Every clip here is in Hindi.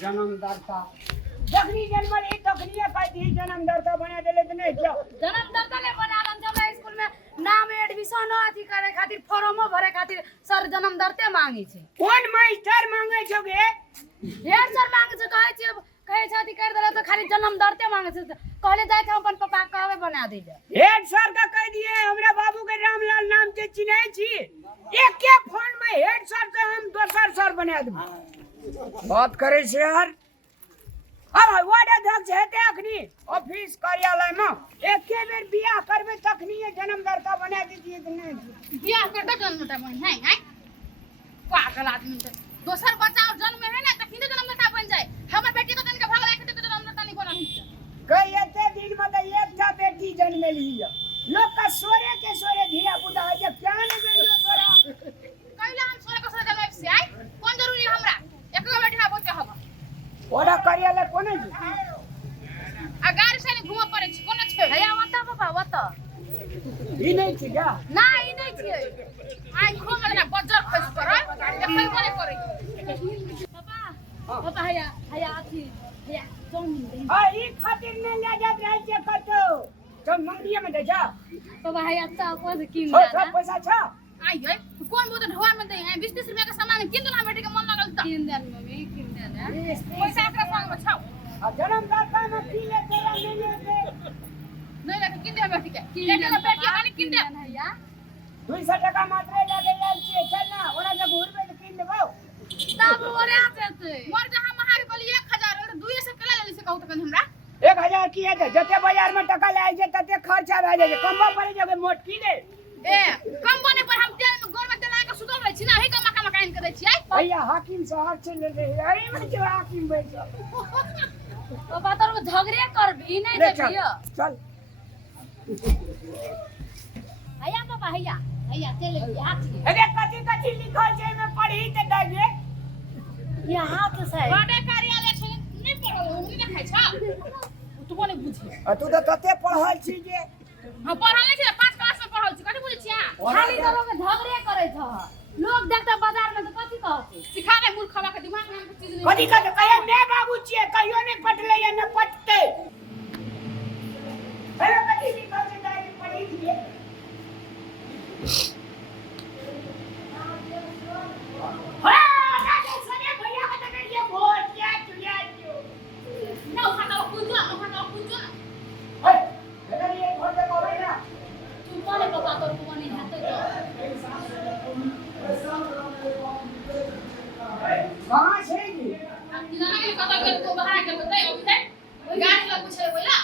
जन्मदाता जखनी जन्मल ई तखनी कह दी जन्मदाता बना देले त नहीं क्या जन्मदाता ले बना दन जब स्कूल में नाम एडमिशन अथी करे खातिर फॉर्मो भरे खातिर सर जन्मदाते मांगे छे कौन मास्टर मांगे छगे हेड सर मांगे छे कहे छथि कर देला तो खाली जन्मदाते मांगे छे कहले जाय छे अपन पापा कहवे बना दे हेड सर का कह दिए हमरा बाबू के रामलाल नाम से चिन्है छी एक के फोन में हेड सर से हम दोसर सर बना देब बात करे छे यार अब वार्ड अध्यक्ष हेते अखनी ऑफिस कार्यालय में एक के बेर बियाह करबे तखनी ये जन्मदाता बना दीजिए कि नहीं बियाह कर दे जन्मदाता बन है पागल आदमी तो दोसर बच्चा और जन्म में है ना तखनी तो जन्मदाता बन जाए हमर बेटी तो तनिक भगला के तो जन्मदाता नहीं बनल कई एते दिन में तो एकटा बेटी जन्म ली लोग का सोरे के सोरे धिया पुता है जे क्या नहीं गइलो तोरा कइला हम सोरे के सोरे जन्म से आई कौन जरूरी हमरा एक गो बेटी हबो के हबो ओरा कार्यालय कोने जी अगार से घुम पड़े छी कोन छै हैया वता पापा वता ई नहीं छी क्या ना ई नहीं छी आई घुम ना बजर खस पर देखै कोने करे पापा पापा हैया अथी हैया जमीन आ ई खातिर ने ले जात रहे छे कतो तो मंडिया में दे जा पापा हैया त अपन किन हो ना सब पैसा छ आई है कौन बोत ढवा में दे 20-30 रुपया का सामान किन दो ना बेटी के मन लगल त किन दे मम्मी किन दे पैसा एकरा संग में छाओ आ जन्मदाता में की ले तेरा ले ले नहीं लेके किन दे बेटी के बेटी के बेटी खाली किन दे हैया 200 टका मात्र लगे लाल छे चल ना ओरा जब घूर पे किन देबो तब ओरे आते मोर जहां महावी बोली 1000 और 200 कला ले से कहू त हमरा 1000 की है जते बाजार में टका ले जे तते खर्चा रह जाए कमबा पड़े जगे मोट की दे ए कम बने पर हम तेल में गोर में तेल लगा के सुतल रही छी ना ही कमा कमा काइन करे छी भैया हाकिम शहर से ले ले अरे में जो हाकिम बैठ तो बात और झगड़े करबी नहीं देबियो चल हैया पापा हैया चले हाथी अरे कथि लिखल छै में पढ़ी त दगे यहाँ तो सही बड़े कार्यालय छै नहीं पढ़ल नहीं देखाय छ तू कोने बुझी तू तो तते पढ़ल छी जे हम पढ़ल नहीं छी 5 क्लास में पढ़ल छी कथि बुझी छिया खाली तो लोग झगड़े करे छ लोग देखता बाजार में तो कथि कहते सिखा दे मूर्ख खवा के दिमाग में कुछ चीज नहीं कथि कहते कहे मैं बाबू छिए कहियो नहीं पटले या न पटते अरे कथि लिखल छै डायरी पढ़ी दिए कहां छै जी किनारा के कथा के को बाहर के बताए अभी तक गाड़ी लग पूछे बोला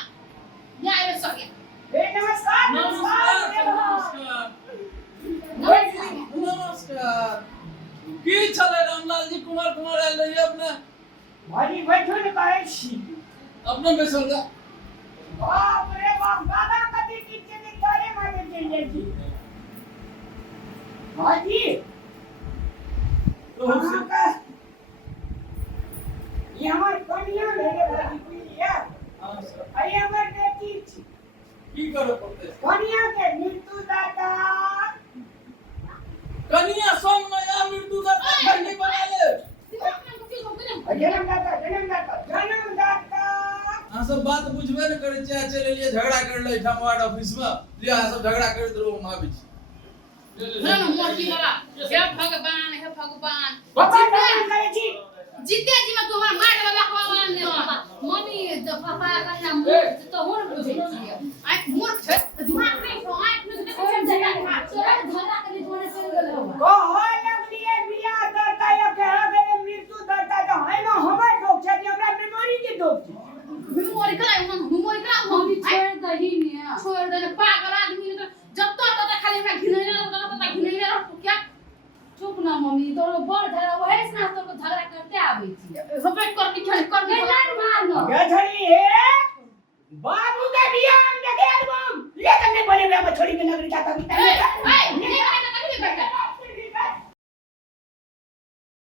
या आवे सके ए नमस्कार नमस्कार की चले रामलाल जी कुमार आयल रही अपने भाई बैठो ने कहे छी अपने बैसल जा बाप रे बाप दादा कथि किचे ने तारे मारे चले जी भाई तो हम का ये हमार कन्या मेरे भाई पुलिया अरे हमार बेटी छी की करो पड़ते कन्या के मृत्यु दाता कन्या संग में या मृत्यु का नहीं बना ले जन्मदाता हां सब बात बुझबे न करे चाहे चले लिए झगड़ा कर ले ठमवाड़ ऑफिस में लिया सब झगड़ा कर दो हम आबी ना मोटी वाला हे भगवान बाबा करे छी जीते जी में तुम्हारा मार वाला हवा ने मम्मी जब पापा का नाम तो हुन बुझे छी आई मूर्ख छ दिमाग नहीं तो आंख में देखो जगह तोरा झगड़ा के थोड़े से गेल हो को हो लगलिए बियाह करता या कह गए मृत्यु दरता तो है ना हमार लोग छै हमरा मेमोरी के दोस्त मेमोरी का हम छोड़ दही ने छोड़ दे पागल आदमी ने जब तो खाली हमरा घिनैले रहतो क्या चुप ना मम्मी तोरो बड़ धरा वही से ना तोरो झगड़ा करते आबै छी होबे कर नहीं मारनो गधड़ी है बाबू के बियाह में देखे एल्बम ले तने बोले मैं छोड़ी के नगरी जाता भी